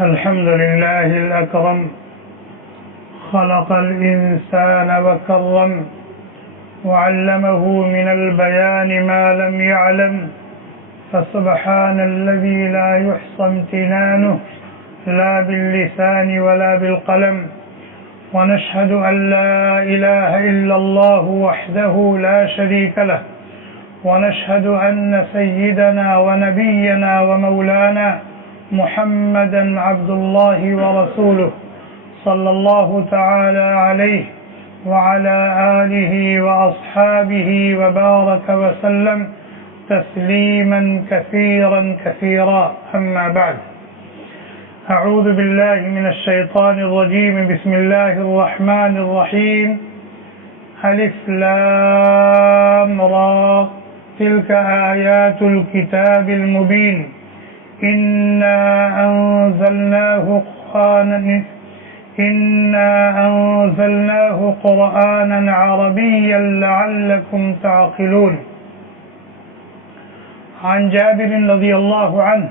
الحمد لله الأكرم خلق الإنسان وكرم وعلمه من البيان ما لم يعلم فسبحان الذي لا يحصى امتنانه لا باللسان ولا بالقلم ونشهد أن لا إله إلا الله وحده لا شريك له ونشهد أن سيدنا ونبينا ومولانا محمدا عبد الله ورسوله صلى الله تعالى عليه وعلى آله وأصحابه وبارك وسلم تسليما كثيرا كثيرا أما بعد أعوذ بالله من الشيطان الرجيم بسم الله الرحمن الرحيم ألف لام را تلك آيات الكتاب المبين إنا أنزلناه قرآنا عربيا لعلكم تعقلون. عن جابر رضي الله عنه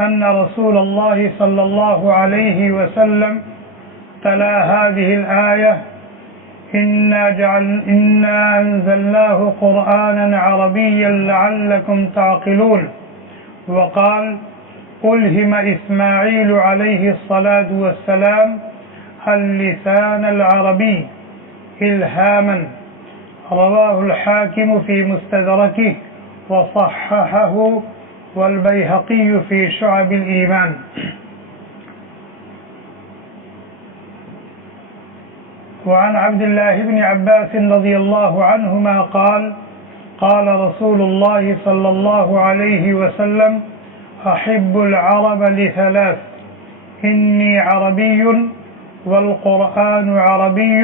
أن رسول الله صلى الله عليه وسلم تلا هذه الآية إنا أنزلناه قرآنا عربيا لعلكم تعقلون، وقال ألهم إسماعيل عليه الصلاة والسلام اللسان العربي إلهاما، رواه الحاكم في مستدركه وصححه والبيهقي في شعب الإيمان. وعن عبد الله بن عباس رضي الله عنهما قال قال رسول الله صلى الله عليه وسلم أحب العرب لثلاث إني عربي والقرآن عربي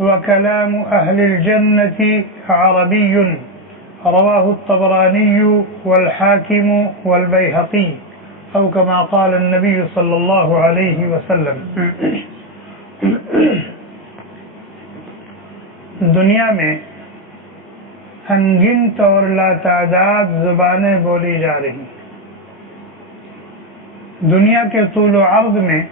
وكلام أهل الجنة عربي، رواه الطبراني والحاكم والبيهقي أو كما قال النبي صلى الله عليه وسلم. دنیا میں انگنت اور لاتعداد زبانیں بولی جا رہی. دنیا کے طول و عرض میں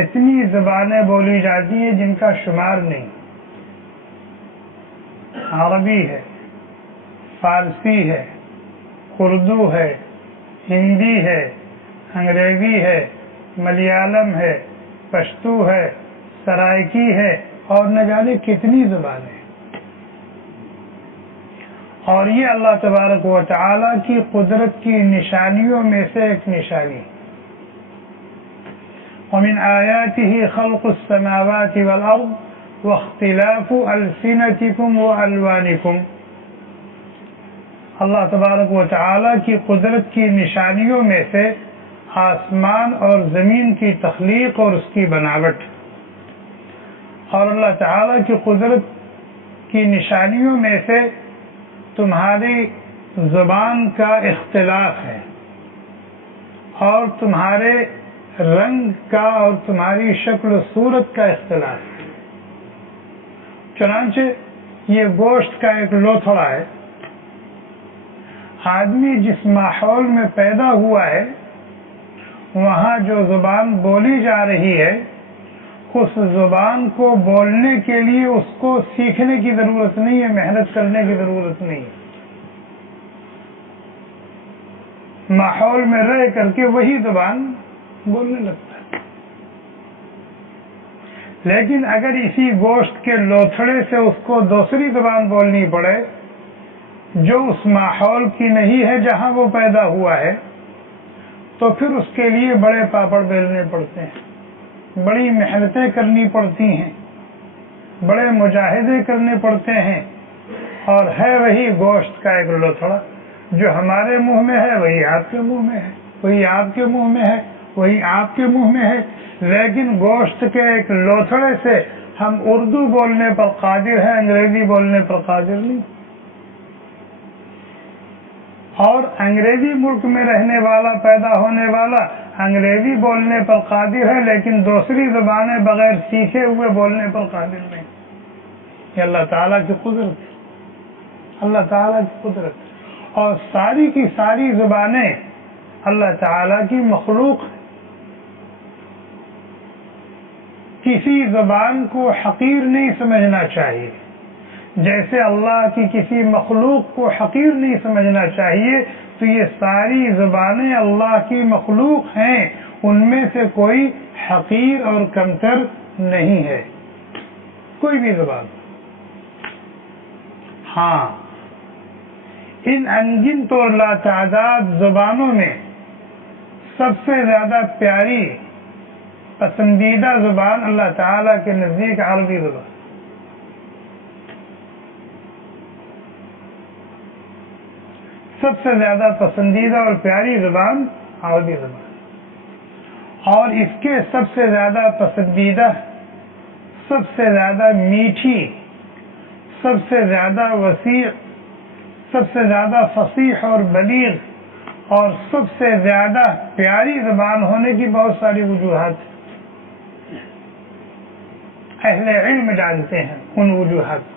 اتنی زبانیں بولی جاتی ہیں جن کا شمار نہیں. عربی ہے، فارسی ہے، اردو ہے، ہندی ہے، انگریزی ہے، ملیالم ہے، پشتو ہے، سرائکی ہے اور نہ جانے کتنی زبانیں. اور یہ اللہ تبارک و تعالی کی قدرت کی نشانیوں میں سے ایک نشانی. ومن آیاتہ خلق السماوات والارض واختلاف السنتکم والوانکم. اللہ تبارک و تعالی کی قدرت کی نشانیوں میں سے آسمان اور زمین کی تخلیق اور اس کی بناوٹ. اور اللہ تعالی کی قدرت کی نشانیوں میں سے تمہاری زبان کا اختلاف ہے اور تمہارے رنگ کا اور تمہاری شکل و صورت کا اختلاف ہے. چنانچہ یہ گوشت کا ایک لوتھڑا ہے. آدمی جس ماحول میں پیدا ہوا ہے وہاں جو زبان بولی جا رہی ہے اس زبان کو بولنے کے لیے اس کو سیکھنے کی ضرورت نہیں ہے، محنت کرنے کی ضرورت نہیں ہے. ماحول میں رہ کر کے وہی زبان بولنے لگتا ہے. لیکن اگر اسی گوشت کے لوتھڑے سے اس کو دوسری زبان بولنی پڑے جو اس ماحول کی نہیں ہے جہاں وہ پیدا ہوا ہے تو پھر اس کے لیے بڑے پاپڑ بیلنے پڑتے ہیں، بڑی محنتیں کرنی پڑتی ہیں، بڑے مجاہدے کرنے پڑتے ہیں. اور ہے وہی گوشت کا ایک لوتھڑا جو ہمارے منہ میں ہے وہی آپ کے منہ میں ہے، وہی آپ کے منہ میں ہے، وہی آپ کے منہ میں ہے. لیکن گوشت کے ایک لوتھڑے سے ہم اردو بولنے پر قادر ہیں، انگریزی بولنے پر قادر نہیں. اور انگریزی ملک میں رہنے والا پیدا ہونے والا انگریزی بولنے پر قادر ہے لیکن دوسری زبانیں بغیر سیکھے ہوئے بولنے پر قادر نہیں. یہ اللہ تعالیٰ کی قدرت ہے، اللہ تعالیٰ کی قدرت. اور ساری کی ساری زبانیں اللہ تعالیٰ کی مخلوق ہے. کسی زبان کو حقیر نہیں سمجھنا چاہیے، جیسے اللہ کی کسی مخلوق کو حقیر نہیں سمجھنا چاہیے. تو یہ ساری زبانیں اللہ کی مخلوق ہیں، ان میں سے کوئی حقیر اور کمتر نہیں ہے، کوئی بھی زبان. ہاں، ان انگن تو لاتعداد زبانوں میں سب سے زیادہ پیاری پسندیدہ زبان اللہ تعالیٰ کے نزدیک عربی زبان. سب سے زیادہ پسندیدہ اور پیاری زبان عربی زبان، اور اس کے سب سے زیادہ پسندیدہ، سب سے زیادہ میٹھی، سب سے زیادہ وسیع، سب سے زیادہ فصیح اور بلیغ اور سب سے زیادہ پیاری زبان ہونے کی بہت ساری وجوہات اہل علم جانتے ہیں. ان وجوہات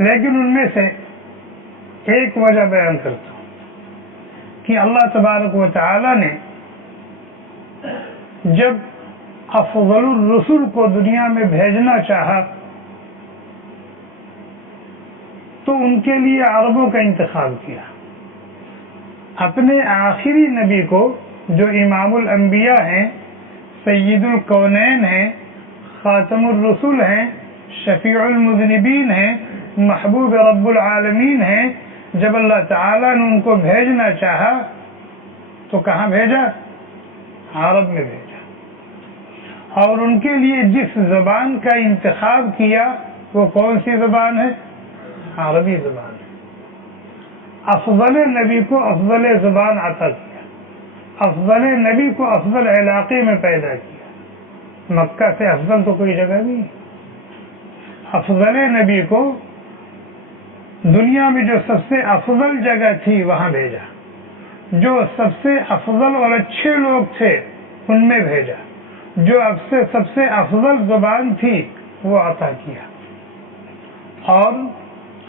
لیکن ان میں سے ایک وجہ بیان کرتا ہوں کہ اللہ تبارک و تعالی نے جب افضل الرسل کو دنیا میں بھیجنا چاہا تو ان کے لیے عربوں کا انتخاب کیا. اپنے آخری نبی کو جو امام الانبیاء ہیں، سید الکونین ہیں، خاتم الرسل ہیں، شفیع المذنبین ہیں، محبوب رب العالمین ہیں، جب اللہ تعالیٰ نے ان کو بھیجنا چاہا تو کہاں بھیجا؟ عرب میں بھیجا. اور ان کے لیے جس زبان کا انتخاب کیا وہ کون سی زبان ہے؟ عربی زبان ہے. افضل نبی کو افضل زبان عطا کیا، افضل نبی کو افضل علاقے میں پیدا کیا. مکہ سے افضل تو کوئی جگہ نہیں. افضل نبی کو دنیا میں جو سب سے افضل جگہ تھی وہاں بھیجا، جو سب سے افضل اور اچھے لوگ تھے ان میں بھیجا، جو اب سے سب سے افضل زبان تھی وہ عطا کیا. اور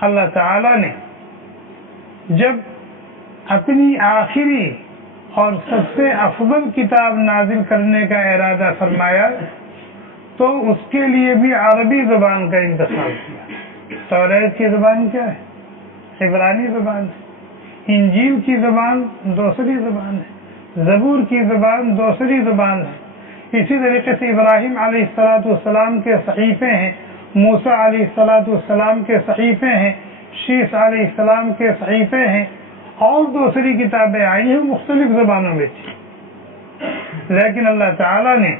اللہ تعالی نے جب اپنی آخری اور سب سے افضل کتاب نازل کرنے کا ارادہ فرمایا تو اس کے لیے بھی عربی زبان کا انتخاب کیا. توریت کی زبان کیا ہے؟ عبرانی زبان ہے. انجیل کی زبان دوسری زبان ہے. زبور کی زبان دوسری زبان ہے. اسی طریقے سے ابراہیم علیہ السلام کے صحیفے ہیں، موسیٰ علیہ السلام کے صحیفے ہیں، شیس علیہ السلام کے صحیفے ہیں، اور دوسری کتابیں آئی ہیں مختلف زبانوں میں تھی. لیکن اللہ تعالی نے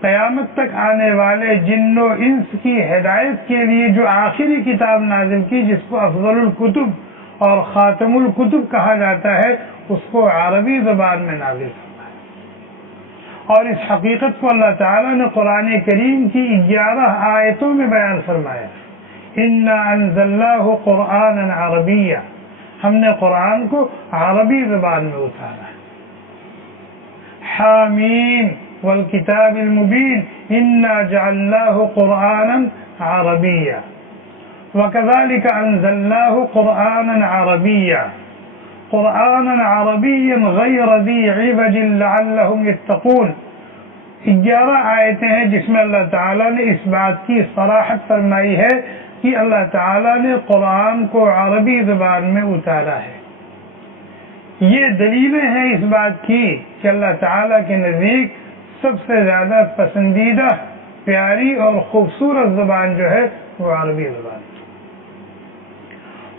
قیامت تک آنے والے جن و انس کی ہدایت کے لیے جو آخری کتاب نازل کی، جس کو افضل الکتب اور خاتم الکتب کہا جاتا ہے، اس کو عربی زبان میں نازل فرمایا. اور اس حقیقت کو اللہ تعالیٰ نے قرآن کریم کی 11 آیتوں میں بیان فرمایا. اِنَّا أَنزَلْنَاهُ قُرْآنًا عَرَبِيًّا، ہم نے قرآن کو عربی زبان میں اتارا. حامیم والکتاب المبین انا جعلناه قرآنا عربیا وكذلك انزلناه قرآنا عربیا قرآنا عربیا غیر ذی عوج لعلهم يتقون. 11 آیتیں ہیں جس میں اللہ تعالیٰ نے اس بات کی صراحت فرمائی ہے کہ اللہ تعالیٰ نے قرآن کو عربی زبان میں اتارا ہے. یہ دلیلیں ہیں اس بات کی کہ اللہ تعالیٰ کے نزدیک سب سے زیادہ پسندیدہ، پیاری اور خوبصورت زبان جو ہے وہ عربی زبان ہے.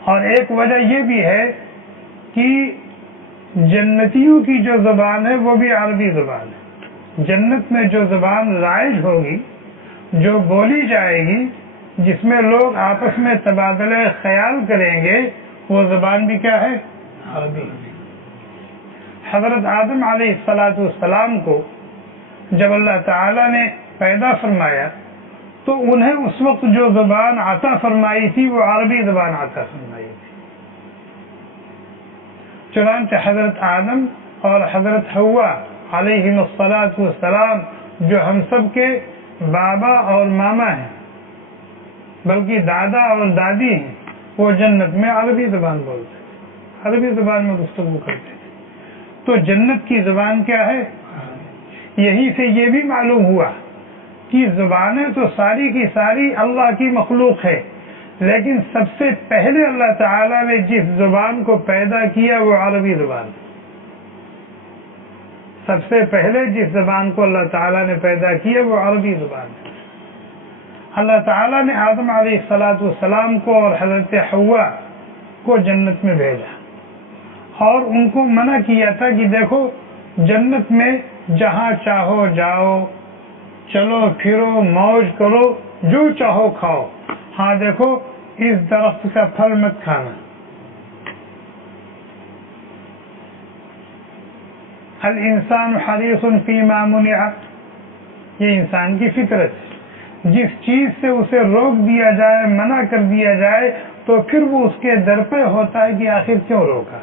اور ایک وجہ یہ بھی ہے کہ جنتیوں کی جو زبان ہے وہ بھی عربی زبان ہے. جنت میں جو زبان رائج ہوگی، جو بولی جائے گی، جس میں لوگ آپس میں تبادلہ خیال کریں گے، وہ زبان بھی کیا ہے؟ عربی. حضرت آدم علیہ السلام کو جب اللہ تعالیٰ نے پیدا فرمایا تو انہیں اس وقت جو زبان عطا فرمائی تھی وہ عربی زبان عطا فرمائی تھی. چنانچہ حضرت آدم اور حضرت حوا علیہم السلام جو ہم سب کے بابا اور ماما ہیں، بلکہ دادا اور دادی ہیں، وہ جنت میں عربی زبان بولتے ہیں. عربی زبان میں گفتگو کرتے تھے. تو جنت کی زبان کیا ہے؟ یہی سے یہ بھی معلوم ہوا کہ زبانیں تو ساری کی ساری اللہ کی مخلوق ہے، لیکن سب سے پہلے اللہ تعالیٰ نے جس زبان کو پیدا کیا وہ عربی زبان. سب سے پہلے جس زبان کو اللہ تعالیٰ نے پیدا کیا وہ عربی زبان ہے. اللہ تعالیٰ نے آدم علیہ السلام کو اور حضرت حوا کو جنت میں بھیجا اور ان کو منع کیا تھا کہ دیکھو جنت میں جہاں چاہو جاؤ، چلو پھرو، موج کرو، جو چاہو کھاؤ، ہاں دیکھو اس درخت کا پھل مت کھانا. الانسان حریص فیما منع، یہ انسان کی فطرت ہے. جس چیز سے اسے روک دیا جائے، منع کر دیا جائے، تو پھر وہ اس کے در پہ ہوتا ہے کہ آخر کیوں روکا،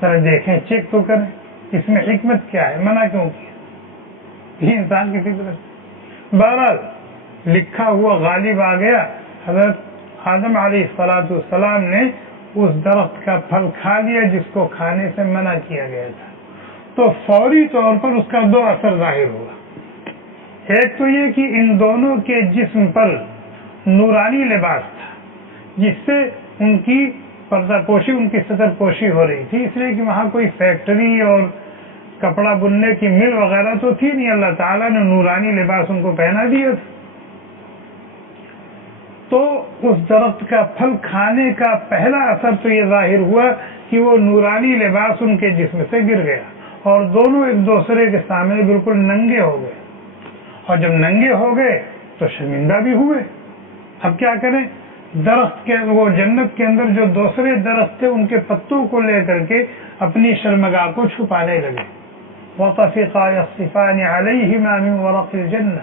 ذرا دیکھیں، چیک تو کریں اس میں حکمت کیا ہے، منع کیوں کیا. یہ انسان کی فطرت. بہرحال لکھا ہوا غالب آ گیا. حضرت آدم علیہ السلام نے اس درخت کا پھل کھا لیا جس کو کھانے سے منع کیا گیا تھا. تو فوری طور پر اس کا دو اثر ظاہر ہوا. ایک تو یہ کہ ان دونوں کے جسم پر نورانی لباس تھا جس سے ان کی پردہ پوشی، ان کی ستر پوشی ہو رہی تھی، اس لیے کہ وہاں کوئی فیکٹری اور کپڑا بننے کی مل وغیرہ تو تھی نہیں. اللہ تعالیٰ نے نورانی لباس ان کو پہنا دیا تھا. تو اس درخت کا پھل کھانے کا پہلا اثر تو یہ ظاہر ہوا کہ وہ نورانی لباس ان کے جسم سے گر گیا اور دونوں ایک دوسرے کے سامنے بالکل ننگے ہو گئے. اور جب ننگے ہو گئے تو شرمندہ بھی ہوئے. اب کیا کریں؟ درخت کے وہ جنت کے اندر جو دوسرے درخت تھے ان کے پتوں کو لے کر کے اپنی شرمگاہ کو چھپانے لگے. وَطَفِقَا يَخْصِفَانِ عَلَيْهِمَا مِنْ وَرَقِ الْجَنَّةِ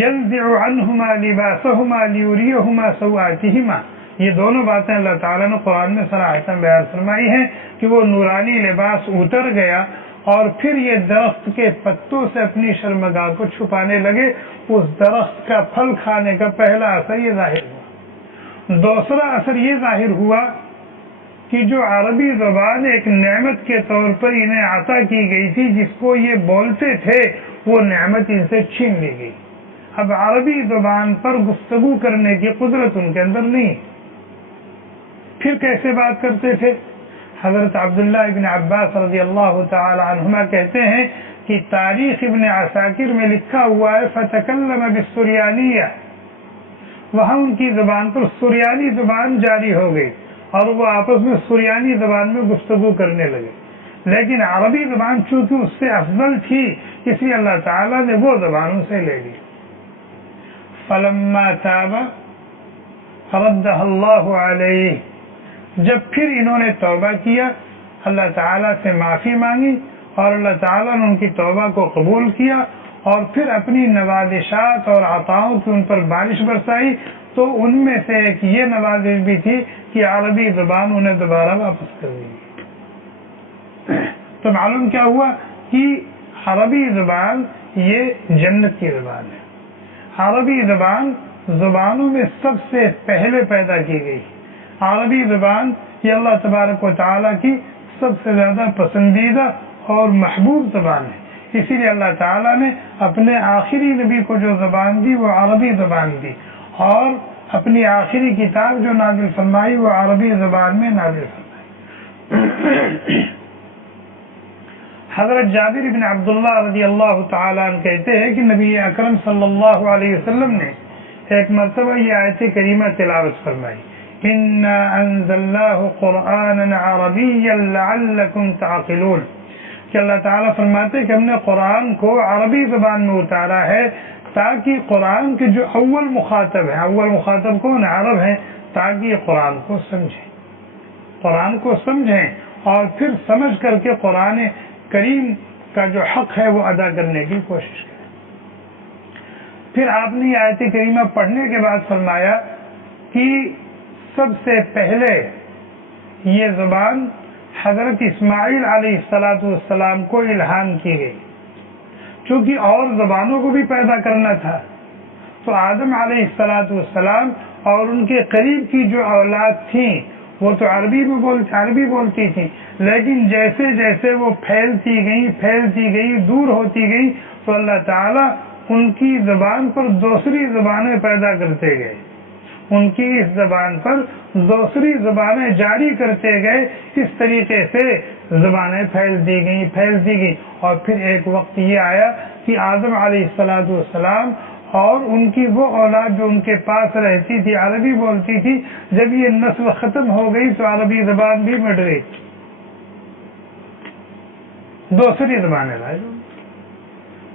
يَنزِعُ عَنْهُمَا لِبَاسَهُمَا لِيُرِيَهُمَا سَوْآتِهِمَا. یہ دونوں باتیں اللہ تعالیٰ نے قرآن میں صراحتاً بیان فرمائی ہیں کہ وہ نورانی لباس اتر گیا اور پھر یہ درخت کے پتوں سے اپنی شرمگاہ کو چھپانے لگے. اس درخت کا پھل کھانے کا پہلا اثر یہ ظاہر ہوا. دوسرا اثر یہ ظاہر ہوا کہ جو عربی زبان ایک نعمت کے طور پر انہیں عطا کی گئی تھی، جس کو یہ بولتے تھے، وہ نعمت ان سے چھین لی گئی. اب عربی زبان پر گفتگو کرنے کی قدرت ان کے اندر نہیں. پھر کیسے بات کرتے تھے؟ حضرت عبداللہ ابن عباس رضی اللہ تعالی عنہما کہتے ہیں کہ تاریخ ابن عساکر میں لکھا ہوا ہے فَتَكَلَّمَ بِالسُّرْيَانِيَّةِ، وہاں ان کی زبان پر سریانی زبان جاری ہو گئی اور وہ آپس میں سریانی زبان میں گفتگو کرنے لگے. لیکن عربی زبان چونکہ اس سے افضل تھی اس لیے اللہ تعالیٰ نے وہ زبان ان سے لے لی. فَلَمَّا تَابَ فَرَدَّهَ اللَّهُ عَلَيْهِ، جب پھر انہوں نے توبہ کیا، اللہ تعالیٰ سے معافی مانگی اور اللہ تعالیٰ نے ان کی توبہ کو قبول کیا اور پھر اپنی نوازشات اور عطاؤں کی ان پر بارش برسائی، تو ان میں سے ایک یہ نوازش بھی تھی کہ عربی زبان انہیں دوبارہ واپس کر دی. تو معلوم کیا ہوا کہ عربی زبان یہ جنت کی زبان ہے. عربی زبان زبانوں میں سب سے پہلے پیدا کی گئی. عربی زبان یہ اللہ تبارک و تعالیٰ کی سب سے زیادہ پسندیدہ اور محبوب زبان ہے. اسی لیے اللہ تعالیٰ نے اپنے آخری نبی کو جو زبان دی وہ عربی زبان دی اور اپنی آخری کتاب جو نازل فرمائی وہ عربی زبان میں نازل فرمائی. حضرت جابر بن عبداللہ رضی اللہ تعالیٰ عنہ کہتے ہیں کہ نبی اکرم صلی اللہ علیہ وسلم نے ایک مرتبہ یہ آیت کریمہ تلاوت فرمائی، اِنَّا أَنزَلْنَاهُ قُرْآنًا عَرَبِيًّا لَعَلَّكُمْ تَعْقِلُونَ، کہ اللہ تعالیٰ فرماتے کہ ہم نے قرآن کو عربی زبان میں اتارا ہے تاکہ قرآن کے جو اول مخاطب ہیں، اول مخاطب کون؟ عرب ہیں، تاکہ یہ قرآن کو سمجھیں اور پھر سمجھ کر کے قرآن کریم کا جو حق ہے وہ ادا کرنے کی کوشش کریں. پھر آپ نے یہ آیت کریمہ پڑھنے کے بعد فرمایا کہ سب سے پہلے یہ زبان حضرت اسماعیل علیہ السلام کو الہام کی گئی. چونکہ اور زبانوں کو بھی پیدا کرنا تھا تو آدم علیہ السلام اور ان کے قریب کی جو اولاد تھیں وہ تو عربی بولتی تھی، لیکن جیسے جیسے وہ پھیلتی گئی دور ہوتی گئی تو اللہ تعالیٰ ان کی زبان پر دوسری زبانیں پیدا کرتے گئے، ان کی اس زبان پر دوسری زبانیں جاری کرتے گئے. اس طریقے سے زبانیں پھیلتی گئیں اور پھر ایک وقت یہ آیا کہ آدم علیہ السلام اور ان کی وہ اولاد جو ان کے پاس رہتی تھی عربی بولتی تھی، جب یہ نسل ختم ہو گئی تو عربی زبان بھی مٹ گئی، دوسری زبانیں لائے.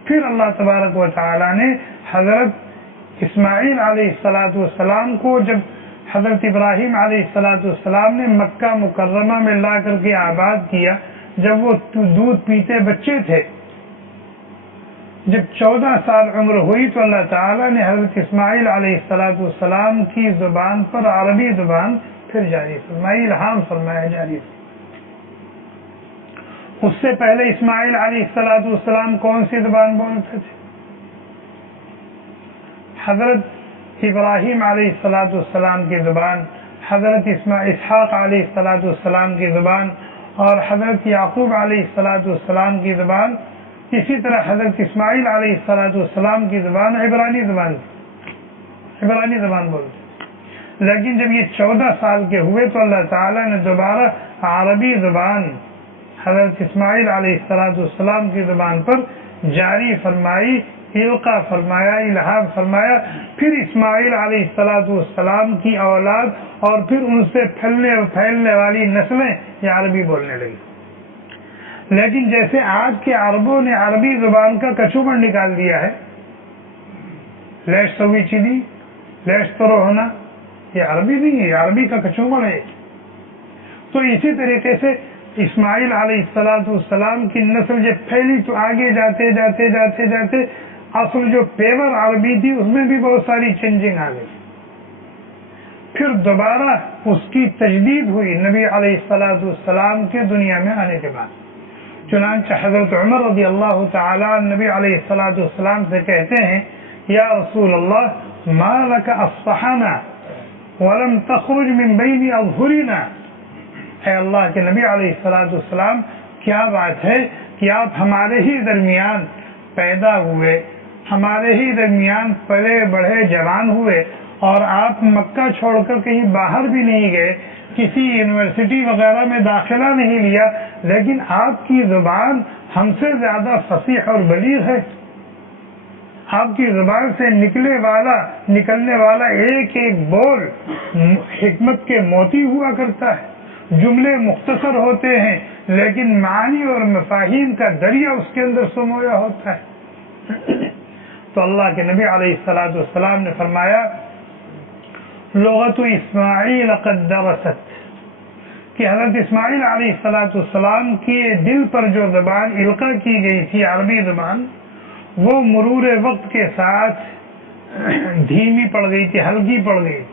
پھر اللہ تبارک و تعالی نے حضرت اسماعیل علیہ السلام کو جب حضرت ابراہیم علیہ السلام نے مکہ مکرمہ میں لا کر کے آباد کیا، جب وہ دودھ پیتے بچے تھے، جب 14 سال عمر ہوئی تو اللہ تعالیٰ نے حضرت اسماعیل علیہ السلام کی زبان پر عربی زبان پھر جاری فرمائی، الہام فرمایا جاری. اس سے پہلے اسماعیل علیہ السلام کون سی زبان بولتے تھے؟ حضرت ابراہیم علیہ السلام کی زبان، حضرت اسحاق علیہ السلام کی زبان اور حضرت یعقوب علیہ السلام کی زبان. اسی طرح حضرت اسماعیل علیہ السلام کی زبان عبرانی زبان بولتے. لیکن جب یہ 14 سال کے ہوئے تو اللہ تعالیٰ نے دوبارہ عربی زبان حضرت اسماعیل علیہ السلام کی زبان پر جاری فرمائی، القا فرمایا، الہام فرمایا. پھر اسماعیل علیہ السلام کی اولاد اور پھر ان سے پھیلنے والی نسلیں یہ عربی بولنے لگی. لیکن جیسے آج کے عربوں نے عربی زبان کا کچوبر نکال دیا ہے، لیش سوی چیدی لیش ترو ہونا، یہ عربی نہیں ہے، عربی کا کچوبر ہے. تو اسی طریقے سے اسماعیل علیہ السلام کی نسل جب پھیلی تو آگے جاتے اصل جو پیور عربی تھی اس میں بھی بہت ساری چینجنگ آ گئی. پھر دوبارہ اس کی تجدید ہوئی نبی علیہ السلام کے دنیا میں آنے کے بعد. چنانچہ حضرت عمر رضی اللہ تعالی نبی علیہ السلام سے کہتے ہیں، یا رسول اللہ ما لک اصفحنا ولم تخرج من بین اظہرنا. اے اللہ کے نبی علیہ السلام، کیا بات ہے کہ آپ ہمارے ہی درمیان پیدا ہوئے، ہمارے ہی درمیان پلے بڑھے جوان ہوئے اور آپ مکہ چھوڑ کر کہیں باہر بھی نہیں گئے، کسی یونیورسٹی وغیرہ میں داخلہ نہیں لیا، لیکن آپ کی زبان ہم سے زیادہ فصیح اور بلیغ ہے. آپ کی زبان سے نکلنے والا ایک ایک بول حکمت کے موتی ہوا کرتا ہے، جملے مختصر ہوتے ہیں لیکن معانی اور مفاہیم کا دریا اس کے اندر سمویا ہوتا ہے. تو اللہ کے نبی علیہ السلام نے فرمایا، لغت اسماعیل قد درست، کہ حضرت اسماعیل علیہ السلام کے دل پر جو زبان القا کی گئی تھی عربی زبان، وہ مرور وقت کے ساتھ دھیمی پڑ گئی تھی، ہلکی پڑ گئی.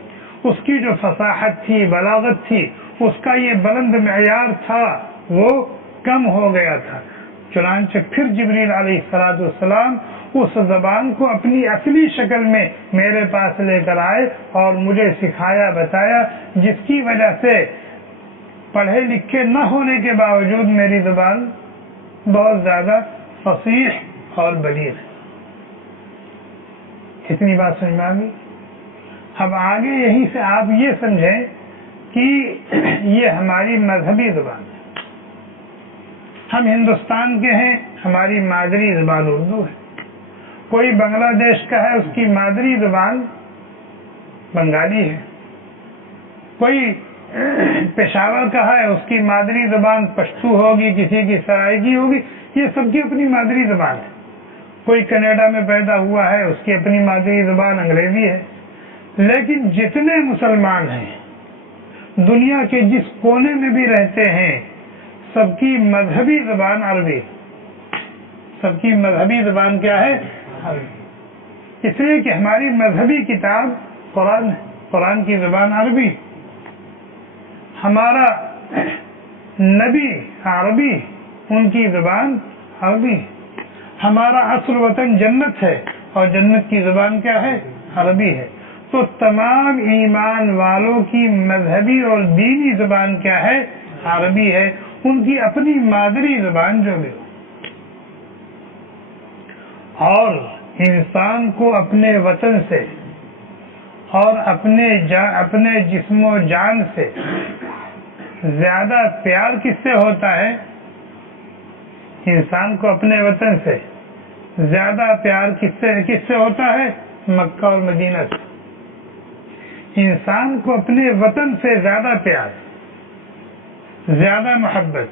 اس کی جو فصاحت تھی، بلاغت تھی، اس کا یہ بلند معیار تھا، وہ کم ہو گیا تھا. چنانچہ پھر جبریل علیہ السلام اس زبان کو اپنی اصلی شکل میں میرے پاس لے کر آئے اور مجھے سکھایا، بتایا، جس کی وجہ سے پڑھے لکھے نہ ہونے کے باوجود میری زبان بہت زیادہ فصیح اور بلیغ ہے. اتنی بات سمجھ میں آ گئی. اب آگے یہیں سے آپ یہ سمجھیں کہ یہ ہماری مذہبی زبان ہے. ہم ہندوستان کے ہیں، ہماری مادری زبان اردو ہے. کوئی بنگلہ دیش کا ہے، اس کی مادری زبان بنگالی ہے. کوئی پشاور کا ہے، اس کی مادری زبان پشتو ہوگی، کسی کی سرائیکی ہوگی. یہ سب کی اپنی مادری زبان ہے. کوئی کینیڈا میں پیدا ہوا ہے، اس کی اپنی مادری زبان انگریزی ہے. لیکن جتنے مسلمان ہیں دنیا کے جس کونے میں بھی رہتے ہیں، سب کی مذہبی زبان عربی. سب کی مذہبی زبان کیا ہے؟ عربی. اس لیے کہ ہماری مذہبی کتاب قرآن ہے، قرآن کی زبان عربی. ہمارا نبی عربی، ان کی زبان عربی. ہمارا اصل وطن جنت ہے اور جنت کی زبان کیا ہے؟ عربی ہے. تو تمام ایمان والوں کی مذہبی اور دینی زبان کیا ہے؟ عربی ہے، ان کی اپنی مادری زبان جو بھی ہو۔ اور انسان کو اپنے وطن سے اور اپنے جسم و جان سے زیادہ پیار کس سے ہوتا ہے؟ انسان کو اپنے وطن سے زیادہ پیار کس سے ہوتا ہے؟ مکہ اور مدینہ سے۔ انسان کو اپنے وطن سے زیادہ پیار، زیادہ محبت،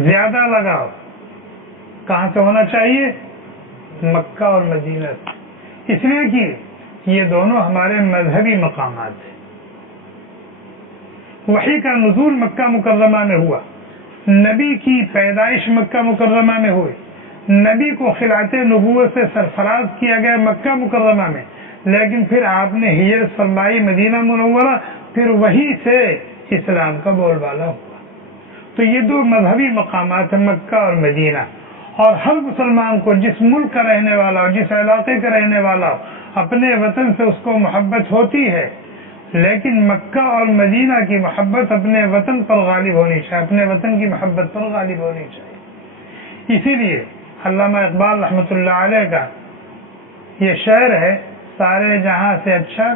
زیادہ لگاؤ کہاں سے ہونا چاہیے؟ مکہ اور مدینہ سے، اس لیے کہ یہ دونوں ہمارے مذہبی مقامات ہیں۔ وحی کا نزول مکہ مکرمہ میں ہوا، نبی کی پیدائش مکہ مکرمہ میں ہوئی، نبی کو خلعت نبوت سے سرفراز کیا گیا مکہ مکرمہ میں، لیکن پھر آپ نے ہجرت فرمائی مدینہ منورہ، پھر وہیں سے اسلام کا بول بالا ہوا۔ تو یہ دو مذہبی مقامات ہیں، مکہ اور مدینہ۔ اور ہر مسلمان کو جس ملک کا رہنے والا ہو، جس علاقے کا رہنے والا ہو، اپنے وطن سے اس کو محبت ہوتی ہے، لیکن مکہ اور مدینہ کی محبت اپنے وطن پر غالب ہونی چاہیے، اپنے وطن کی محبت پر غالب ہونی چاہیے۔ اسی لیے علامہ اقبال رحمۃ اللہ علیہ کا یہ شعر ہے، سارے جہاں سے اچھا،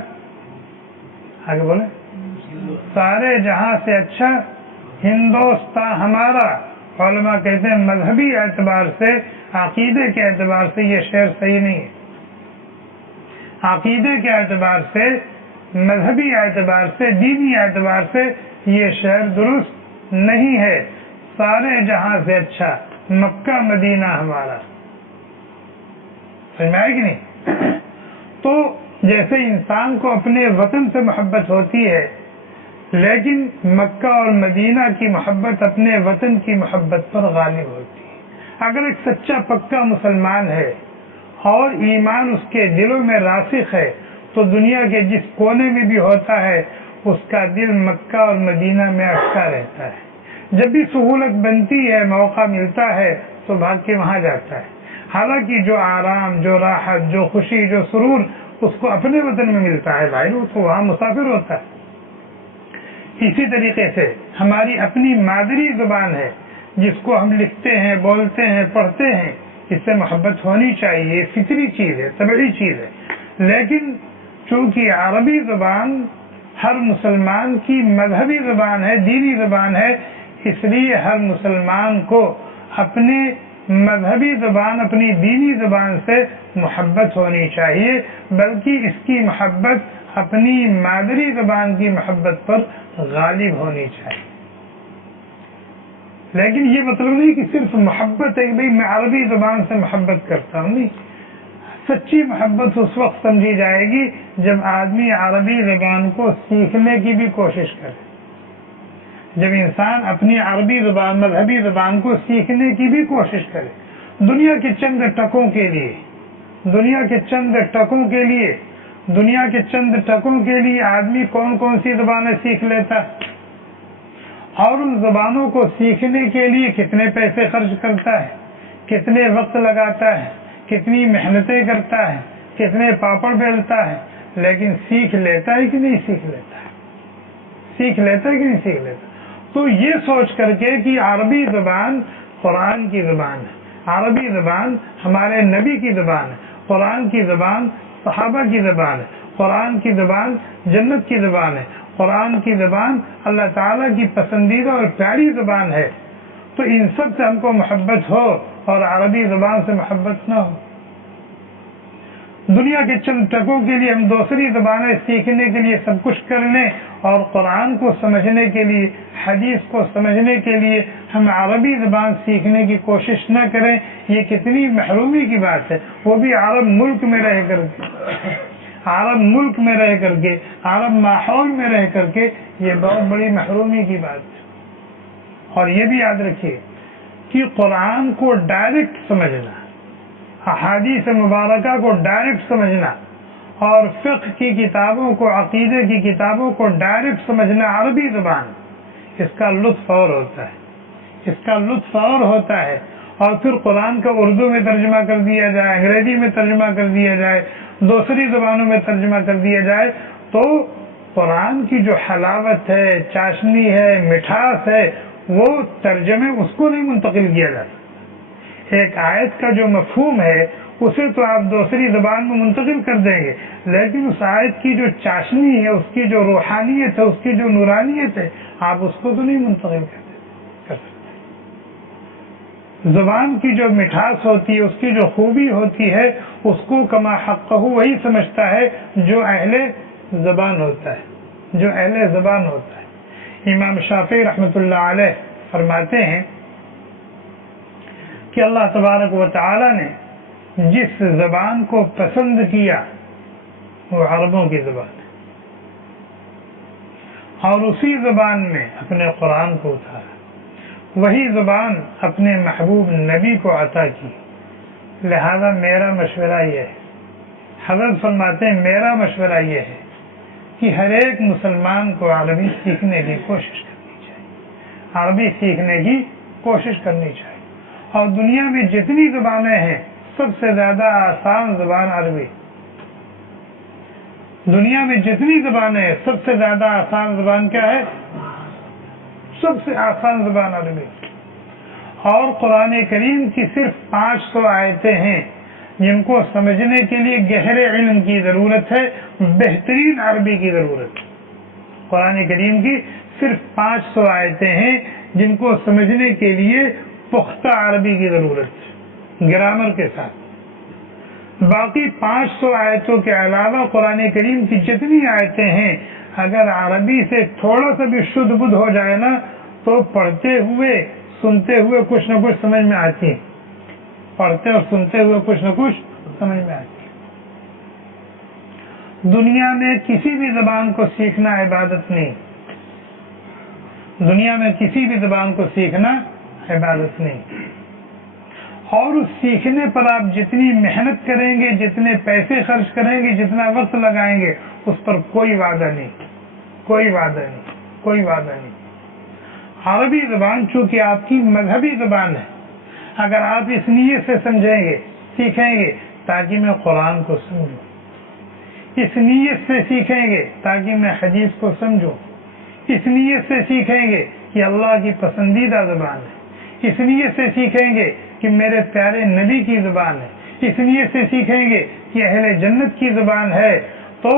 آگے بولے، سارے جہاں سے اچھا ہندوستان ہمارا۔ علماء کہتے ہیں مذہبی اعتبار سے، عقیدے کے اعتبار سے یہ شعر صحیح نہیں ہے، عقیدے کے اعتبار سے، مذہبی اعتبار سے، دینی اعتبار سے یہ شعر درست نہیں ہے۔ سارے جہاں سے اچھا مکہ مدینہ ہمارا، سمجھ میں آئے کہ نہیں؟ تو جیسے انسان کو اپنے وطن سے محبت ہوتی ہے، لیکن مکہ اور مدینہ کی محبت اپنے وطن کی محبت پر غالب ہوتی ہے۔ اگر ایک سچا پکا مسلمان ہے اور ایمان اس کے دلوں میں راسخ ہے، تو دنیا کے جس کونے میں بھی ہوتا ہے اس کا دل مکہ اور مدینہ میں اٹکا رہتا ہے۔ جب بھی سہولت بنتی ہے، موقع ملتا ہے تو بھاگ کے وہاں جاتا ہے، حالانکہ جو آرام، جو راحت، جو خوشی، جو سرور اس کو اپنے وطن میں ملتا ہے بھائی، وہ تو وہاں مسافر ہوتا ہے۔ اسی طریقے سے ہماری اپنی مادری زبان ہے، جس کو ہم لکھتے ہیں، بولتے ہیں، پڑھتے ہیں، اس سے محبت ہونی چاہیے، فطری چیز ہے، طبعی چیز ہے۔ لیکن چونکہ عربی زبان ہر مسلمان کی مذہبی زبان ہے، دینی زبان ہے، اس لیے ہر مسلمان کو اپنے مذہبی زبان، اپنی دینی زبان سے محبت ہونی چاہیے، بلکہ اس کی محبت اپنی مادری زبان کی محبت پر غالب ہونی چاہیے۔ لیکن یہ مطلب نہیں کہ صرف محبت ہے کہ بھئی میں عربی زبان سے محبت کرتا ہوں، نہیں۔ سچی محبت اس وقت سمجھی جائے گی جب آدمی عربی زبان کو سیکھنے کی بھی کوشش کرے، جب انسان اپنی عربی زبان، مذہبی زبان کو سیکھنے کی بھی کوشش کرے۔ دنیا کے چند ٹکوں کے لیے، دنیا کے چند ٹکوں کے لیے، دنیا کے چند ٹکوں کے لیے آدمی کون کون سی زبانیں سیکھ لیتا ہے، اور ان زبانوں کو سیکھنے کے لیے کتنے پیسے خرچ کرتا ہے، کتنے وقت لگاتا ہے، کتنی محنتیں کرتا ہے، کتنے پاپڑ بیلتا ہے، لیکن سیکھ لیتا ہے کہ نہیں سیکھ لیتا ہے، سیکھ لیتا ہے کہ نہیں سیکھ لیتا۔ تو یہ سوچ کر کے کہ عربی زبان قرآن کی زبان ہے، عربی زبان ہمارے نبی کی زبان ہے، قرآن کی زبان صحابہ کی زبان ہے، قرآن کی زبان جنت کی زبان ہے، قرآن کی زبان اللہ تعالیٰ کی پسندیدہ اور پیاری زبان ہے، تو ان سب سے ہم کو محبت ہو اور عربی زبان سے محبت نہ ہو۔ دنیا کے چند ٹکوں کے لیے ہم دوسری زبانیں سیکھنے کے لیے سب کچھ کر لیں، اور قرآن کو سمجھنے کے لیے، حدیث کو سمجھنے کے لیے ہم عربی زبان سیکھنے کی کوشش نہ کریں، یہ کتنی محرومی کی بات ہے، وہ بھی عرب ملک میں رہ کر کے، عرب ملک میں رہ کر کے، عرب ماحول میں رہ کر کے، یہ بہت بڑی محرومی کی بات ہے۔ اور یہ بھی یاد رکھیے کہ قرآن کو ڈائریکٹ سمجھنا، احادیث مبارکہ کو ڈائریکٹ سمجھنا، اور فقہ کی کتابوں کو، عقیدے کی کتابوں کو ڈائریکٹ سمجھنا عربی زبان، اس کا لطف اور ہوتا ہے، اس کا لطف اور ہوتا ہے۔ اور پھر قرآن کا اردو میں ترجمہ کر دیا جائے، انگریزی میں ترجمہ کر دیا جائے، دوسری زبانوں میں ترجمہ کر دیا جائے، تو قرآن کی جو حلاوت ہے، چاشنی ہے، مٹھاس ہے، وہ ترجمے اس کو نہیں منتقل کیا جاتا۔ ایک آیت کا جو مفہوم ہے اسے تو آپ دوسری زبان میں منتقل کر دیں گے، لیکن اس آیت کی جو چاشنی ہے، اس کی جو روحانیت ہے، اس کی جو نورانیت ہے، آپ اس کو تو نہیں منتقل کر سکتے۔ زبان کی جو مٹھاس ہوتی ہے، اس کی جو خوبی ہوتی ہے، اس کو کما حقہ وہی سمجھتا ہے جو اہل زبان ہوتا ہے، جو اہل زبان ہوتا ہے۔ امام شافعی رحمۃ اللہ علیہ فرماتے ہیں کہ اللہ تبارک و تعالی نے جس زبان کو پسند کیا وہ عربوں کی زبان ہے، اور اسی زبان میں اپنے قرآن کو اتارا، وہی زبان اپنے محبوب نبی کو عطا کی۔ لہذا میرا مشورہ یہ ہے، حضرت فرماتے ہیں میرا مشورہ یہ ہے کہ ہر ایک مسلمان کو عربی سیکھنے کی کوشش کرنی چاہیے، عربی سیکھنے کی کوشش کرنی چاہیے۔ اور دنیا میں جتنی زبانیں ہیں سب سے زیادہ آسان زبان عربی، دنیا میں جتنی زبانیں ہیں سب سے زیادہ آسان زبان کیا ہے؟ سب سے آسان زبان عربی۔ اور قرآن کریم کی صرف 500 آیتیں ہیں جن کو سمجھنے کے لیے گہرے علم کی ضرورت ہے، بہترین عربی کی ضرورت ہے۔ قرآن کریم کی صرف 500 آیتیں ہیں جن کو سمجھنے کے لیے پختہ عربی کی ضرورت ہے، گرامر کے ساتھ۔ باقی 500 آیتوں کے علاوہ قرآن کریم کی جتنی آیتیں ہیں اگر عربی سے تھوڑا سا بھی شدھ بدھ ہو جائے نا تو پڑھتے ہوئے سنتے ہوئے کچھ نہ کچھ سمجھ میں آتی ہے، پڑھتے اور سنتے ہوئے کچھ نہ کچھ سمجھ میں آتی ہے۔ دنیا میں کسی بھی زبان کو سیکھنا عبادت نہیں، دنیا میں کسی بھی زبان کو سیکھنا عبادت نہیں، اور اس سیکھنے پر آپ جتنی محنت کریں گے، جتنے پیسے خرچ کریں گے، جتنا وقت لگائیں گے، اس پر کوئی وعدہ نہیں، کوئی وعدہ نہیں، کوئی وعدہ نہیں۔ عربی زبان چونکہ آپ کی مذہبی زبان ہے، اگر آپ اس نیت سے سمجھیں گے، سیکھیں گے تاکہ میں قرآن کو سمجھوں، اس نیت سے سیکھیں گے تاکہ میں حدیث کو سمجھوں، اس نیت سے سیکھیں گے کہ اللہ کی پسندیدہ زبان ہے، اس نیت سے سیکھیں گے کہ میرے پیارے نبی کی زبان ہے، اس نیت سے سیکھیں گے کہ اہل جنت کی زبان ہے، تو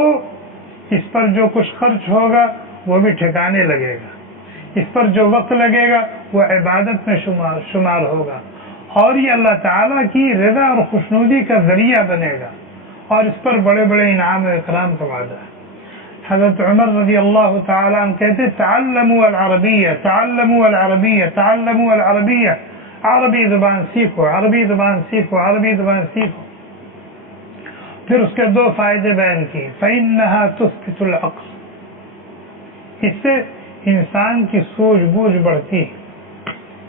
اس پر جو کچھ خرچ ہوگا وہ بھی ٹھکانے لگے گا، اس پر جو وقت لگے گا وہ عبادت میں شمار ہوگا، اور یہ اللہ تعالیٰ کی رضا اور خوشنودی کا ذریعہ بنے گا، اور اس پر بڑے بڑے انعام و اکرام کا وعدہ ہے۔ حضرت عمر رضی اللہ تعالیٰ عنہ کہتے تعلموا العربیہ، تعلموا العربیہ، تعلموا العربیہ، عربی زبان سیکھو، عربی زبان سیکھو، عربی زبان سیکھو۔ پھر اس کے 2 فائدے بیان کیے، فإنها تثبت العقل، اس سے انسان کی سوجھ بوجھ بڑھتی ہے،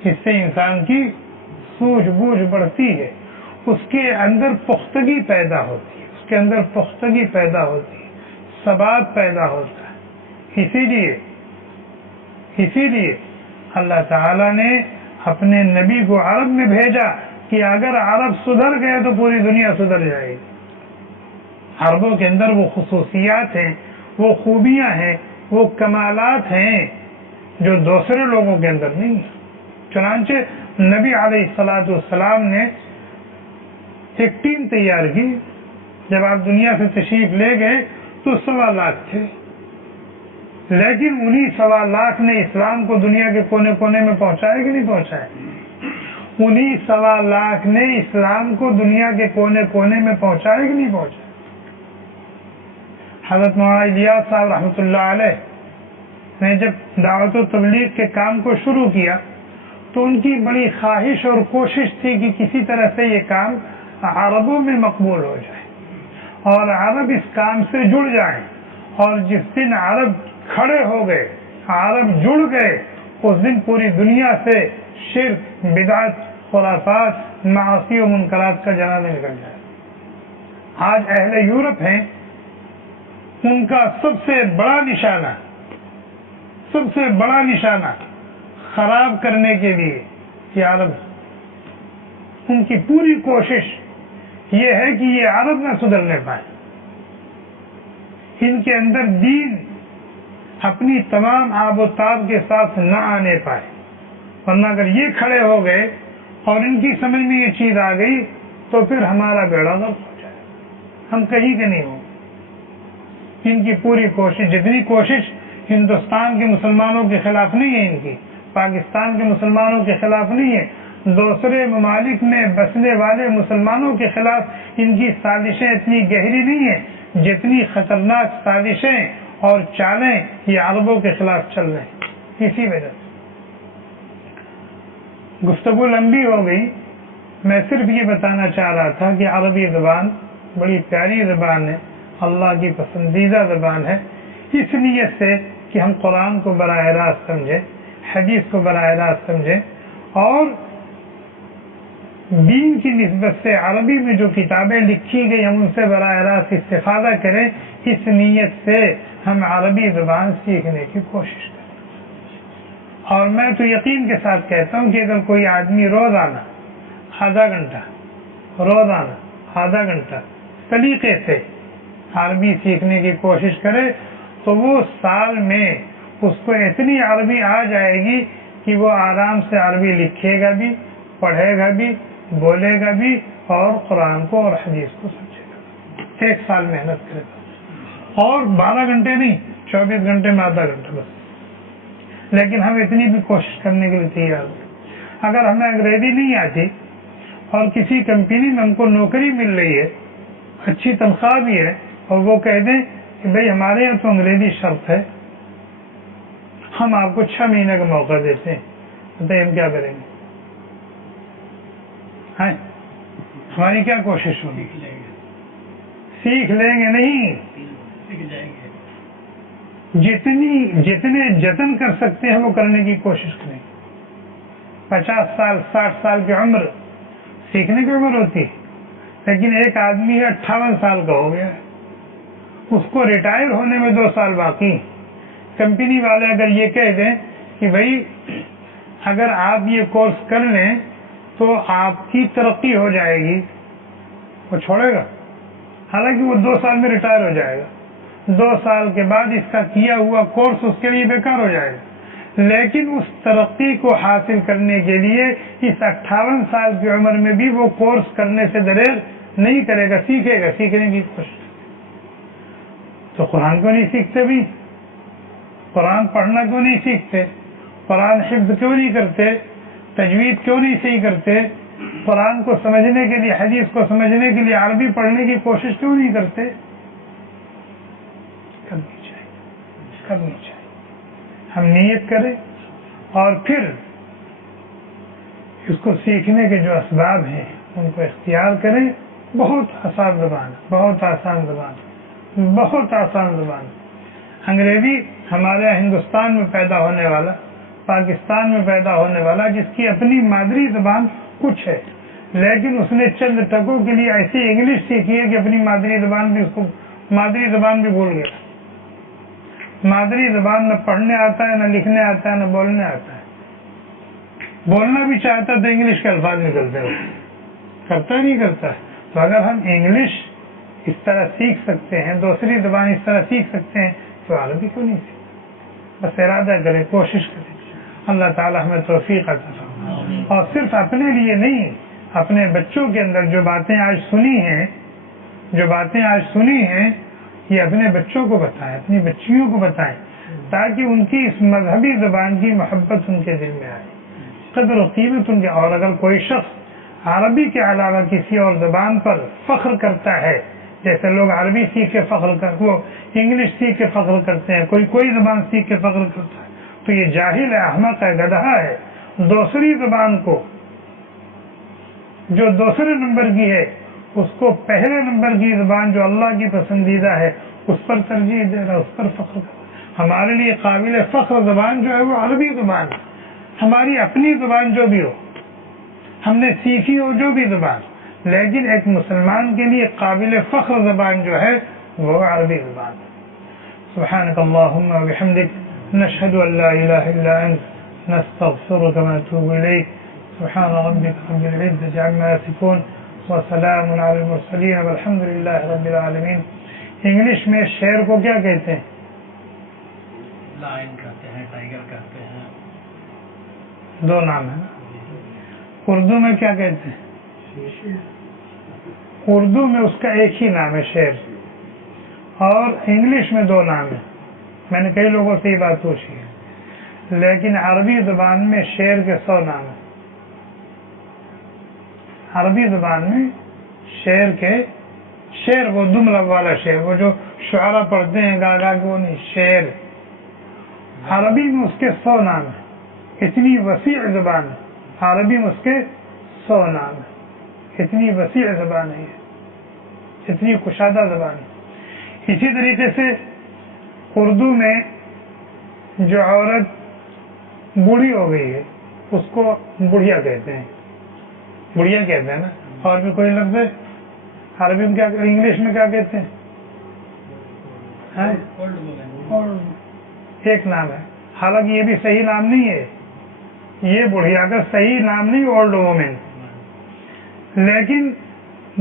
اس سے انسان کی سوجھ بوجھ بڑھتی ہے، اس کے اندر پختگی پیدا ہوتی ہے، اس کے اندر پختگی پیدا ہوتی ہے، ثبات پیدا ہوتا ہے۔ اسی لیے اللہ تعالیٰ نے اپنے نبی کو عرب میں بھیجا کہ اگر عرب سدھر گئے تو پوری دنیا سدھر جائے گی۔ عربوں کے اندر وہ خصوصیات ہیں، وہ خوبیاں ہیں، وہ کمالات ہیں جو دوسرے لوگوں کے اندر نہیں ہیں۔ چنانچہ نبی علیہ الصلاۃ والسلام نے ایک ٹیم تیار کی، جب آپ دنیا سے تشریف لے گئے تو 1.25 لاکھ تھے، لیکن انہی 1.25 لاکھ نے اسلام کو دنیا کے کونے کونے میں پہنچایا کہ نہیں پہنچایا؟ انہی 1.25 لاکھ نے اسلام کو دنیا کے کونے کونے میں پہنچایا کہ نہیں پہنچایا؟ حضرت مولانا الیاس صاحب رحمۃ اللہ علیہ نے جب دعوت و تبلیغ کے کام کو شروع کیا تو ان کی بڑی خواہش اور کوشش تھی کہ کسی طرح سے یہ کام عربوں میں مقبول ہو جائے اور عرب اس کام سے جڑ جائیں، اور جس دن عرب کھڑے ہو گئے، عرب جڑ گئے، اس دن پوری دنیا سے شرک، بدعت، خرافات، معاصی و منکرات کا جنازہ نکل جائے۔ آج اہل یورپ ہیں، ان کا سب سے بڑا نشانہ خراب کرنے کے لیے کہ عرب، ان کی پوری کوشش یہ ہے کہ یہ عرب نہ سدھرنے پائے، ان کے اندر دین اپنی تمام آب و تاب کے ساتھ نہ آنے پائے، ورنہ اگر یہ کھڑے ہو گئے اور ان کی سمجھ میں یہ چیز آ گئی تو پھر ہمارا بیڑا غرق ہو جائے، ہم کہیں کے نہیں ہوں۔ ان کی پوری کوشش، جتنی کوشش ہندوستان کے مسلمانوں کے خلاف نہیں ہے، ان کی پاکستان کے مسلمانوں کے خلاف نہیں ہے، دوسرے ممالک میں بسنے والے مسلمانوں کے خلاف ان کی سازشیں اتنی گہری نہیں ہیں جتنی خطرناک سازشیں اور چالیں یہ عربوں کے خلاف چل رہے ہیں۔ اسی وجہ سے گفتگو لمبی ہو گئی، میں صرف یہ بتانا چاہ رہا تھا کہ عربی زبان بڑی پیاری زبان ہے، اللہ کی پسندیدہ زبان ہے، اس نیت سے کہ ہم قرآن کو براہ راست سمجھیں، حدیث کو براہ راست سمجھیں، اور دین کی نسبت سے عربی میں جو کتابیں لکھی گئی ہم ان سے براہ راست استفادہ کریں، اس نیت سے ہم عربی زبان سیکھنے کی کوشش کریں۔ اور میں تو یقین کے ساتھ کہتا ہوں کہ اگر کوئی آدمی روزانہ آدھا گھنٹہ طریقے سے عربی سیکھنے کی کوشش کرے تو وہ سال میں اس کو اتنی عربی آ جائے گی کہ وہ آرام سے عربی لکھے گا بھی، پڑھے گا بھی، بولے گا بھی، اور قرآن کو اور حدیث کو سمجھے گا۔ 1 سال محنت کرے گا، اور 12 گھنٹے نہیں، 24 گھنٹے میں آدھا گھنٹہ بس۔ لیکن ہم اتنی بھی کوشش کرنے کے لیے تیار ہیں۔ اگر ہمیں انگریزی نہیں آتی اور کسی کمپنی میں ہم کو نوکری مل رہی ہے، اچھی تنخواہ بھی ہے، اور وہ کہہ دیں کہ بھئی ہمارے یہاں تو انگریزی شرط ہے، ہم آپ کو 6 مہینے کا موقع دیتے ہیں، بتائیے ہم کیا کریں گے؟ ہماری کیا کوشش ہوگی؟ سیکھ لیں گے نہیں، جتنے جتن کر سکتے ہیں وہ کرنے کی کوشش کریں۔ 50 سال 60 سال کی عمر سیکھنے کی عمر ہوتی ہے، لیکن ایک آدمی 58 سال کا ہو گیا، اس کو ریٹائر ہونے میں 2 سال باقی۔ کمپنی والے اگر یہ کہہ دیں کہ بھائی اگر آپ یہ کورس کر لیں تو آپ کی ترقی ہو جائے گی، وہ چھوڑے گا؟ حالانکہ وہ 2 سال میں ریٹائر ہو جائے گا، 2 سال کے بعد اس کا کیا ہوا کورس اس کے لیے بیکار ہو جائے گا۔ لیکن اس ترقی کو حاصل کرنے کے لیے اس 58 سال کی عمر میں بھی وہ کورس کرنے سے دریغ نہیں کرے گا، سیکھے گا، سیکھنے کی کوشش۔ تو قرآن کو نہیں سیکھتے بھی؟ قرآن پڑھنا کیوں نہیں سیکھتے؟ قرآن حفظ کیوں نہیں کرتے؟ تجوید کیوں نہیں صحیح کرتے؟ قرآن کو سمجھنے کے لیے، حدیث کو سمجھنے کے لیے عربی پڑھنے کی کوشش کیوں نہیں کرتے؟ کرنی چاہیے۔ ہم نیت کریں اور پھر اس کو سیکھنے کے جو اسباب ہیں ان کو اختیار کریں۔ بہت آسان زبان، بہت آسان زبان، بہت آسان زبان۔ انگریزی ہمارے ہندوستان میں پیدا ہونے والا، پاکستان میں پیدا ہونے والا، جس کی اپنی مادری زبان کچھ ہے، لیکن اس نے چند ٹکوں کے لیے ایسی انگلش سیکھی ہے کہ اپنی مادری زبان بھی بھول گیا۔ مادری زبان نہ پڑھنے آتا ہے، نہ لکھنے آتا ہے، نہ بولنے آتا ہے۔ بولنا بھی چاہتا تو انگلش کے الفاظ نکلتے ہو، کرتا نہیں کرتا ہے۔ تو اگر ہم انگلش اس طرح سیکھ سکتے ہیں، دوسری زبان اس طرح سیکھ سکتے ہیں، تو عربی کیوں نہیں سیکھتے؟ بس ارادہ کریں، کوشش کریں، اللہ تعالی ہمیں توفیق عطا فرمائے۔ اور صرف اپنے لیے نہیں، اپنے بچوں کے اندر جو باتیں آج سنی ہیں یہ اپنے بچوں کو بتائیں، اپنی بچیوں کو بتائیں، تاکہ ان کی اس مذہبی زبان کی محبت ان کے دل میں آئے، قدر و قیمت ان کے۔ اور اگر کوئی شخص عربی کے علاوہ کسی اور زبان پر فخر کرتا ہے، جیسے لوگ عربی سیکھ کے فخر کرتے، وہ انگلش سیکھ کے فخر کرتے ہیں، کوئی زبان سیکھ کے فخر کرتا ہے، تو یہ جاہل ہے، احمق ہے، گدھا ہے۔ دوسری زبان کو جو دوسرے نمبر کی ہے اس کو پہلے نمبر کی زبان جو اللہ کی پسندیدہ ہے اس پر ترجیح دے رہا، اس پر فخر کر رہا۔ ہمارے لیے قابل فخر زبان جو ہے وہ عربی زبان ہے، ہماری اپنی زبان جو بھی ہو، ہم نے سیکھی ہو جو بھی زبان، لیکن ایک مسلمان کے لیے قابل فخر زبان جو ہے وہ عربی زبان ہے۔ سبحانک اللہم و بحمدک، نشہد ان لا الہ الا انت، نستغفرک و نتوب الیک۔ سبحان ربك رب العزة عما يصفون وسلام على المرسلين والحمد لله رب العالمین. انگلش میں شیر کو کیا کہتے ہیں؟ لائن کہتے ہیں، ٹائیگر کہتے ہیں، دو نام ہے نا. اردو میں کیا کہتے ہیں؟ اردو میں اس کا ایک ہی نام ہے شیر، اور انگلش میں دو نام ہے. میں نے کئی لوگوں سے یہ بات پوچھی ہے، لیکن عربی زبان میں شیر کے 100 نام ہیں. عربی زبان میں شیر وہ دملب والا شیر، وہ جو شعرا پڑھتے ہیں گا گا کے، وہ نہیں، شیر. عربی میں اس کے 100 نام ہیں. اتنی وسیع زبان ہے عربی میں، اس کے 100 نام ہیں. اتنی وسیع زبان ہے، اتنی کشادہ زبان ہے. اسی طریقے سے اردو میں جو عورت بوڑھی ہو گئی ہے اس کو بڑھیا کہتے ہیں، بڑھیا کہتے ہیں نا. اور بھی کوئی لفظ ہے عربی میں؟ کیا انگلش میں کیا کہتے ہیں؟ ایک نام ہے، حالانکہ یہ بھی صحیح نام نہیں ہے. یہ بڑھیا کا صحیح نام نہیں، اولڈ وومن. لیکن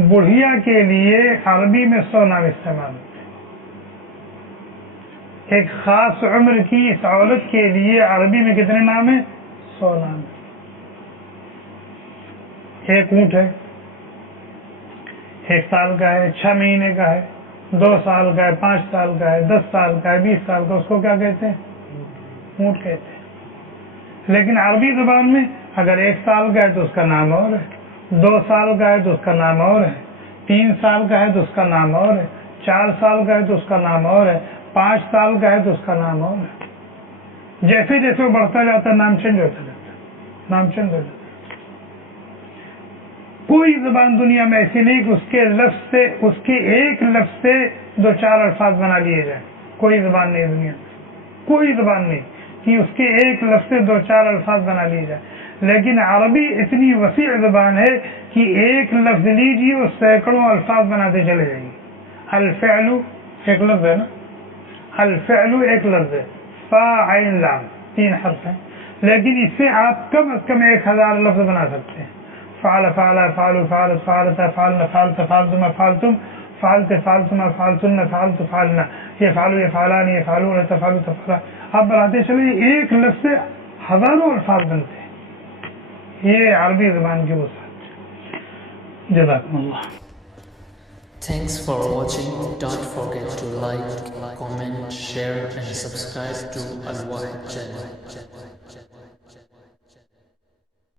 بڑھیا کے لیے عربی میں 100 نام استعمال ہوتے ہیں. ایک خاص عمر کی اس عورت کے لیے عربی میں کتنے نام ہیں؟ 100 نام. ایک اونٹ ہے، 1 سال کا ہے، 6 مہینے کا ہے، 2 سال کا ہے، 5 سال کا ہے، 10 سال کا ہے، 20 سال کا، اس کو کیا کہتے ہیں؟ اونٹ کہتے ہیں. لیکن عربی زبان میں اگر 1 سال کا ہے تو اس کا نام اور ہے، 2 سال کا ہے تو اس کا نام اور ہے، 3 سال کا ہے تو اس کا نام اور ہے، 4 سال کا ہے تو اس کا نام اور ہے، 5 سال کا ہے تو اس کا نام اور ہے. جیسے جیسے وہ بڑھتا جاتا ہے نام چینج ہوتا جاتا ہے، نام چینج ہو جاتا ہے. کوئی زبان دنیا میں ایسی نہیں کہ اس کے لفظ سے، اس کے ایک لفظ سے 2-4 الفاظ بنا لیے جائیں. کوئی زبان نہیں دنیا میں، کوئی زبان نہیں کہ اس کے ایک لفظ سے 2-4 الفاظ بنا لیے جائیں. لیکن عربی اتنی وسیع زبان ہے کہ ایک لفظ لیجیے اس سینکڑوں الفاظ بناتے چلے جائیے. الفعل ایک لفظ ہے نا، الفعل ایک لفظ ہے، فا عین لام 3 حرف ہیں، لیکن اس سے آپ کم از کم 1000 لفظ بنا سکتے ہیں. فعل فعل فعل فعل فعلت فعلن فعلت فعلتم فعلتم فعلت فعلتم فعلتن فعلت فعلنا، یفعل یفعلان یفعلون تفعل تفعل. آپ بناتے چلے، ایک لفظ سے ہزاروں الفاظ بنتے ہیں. یہ عربی زبان کی وسعت. جزاکم اللہ. Thanks for watching. Don't forget to like, comment, share and subscribe to Al Wahid channel.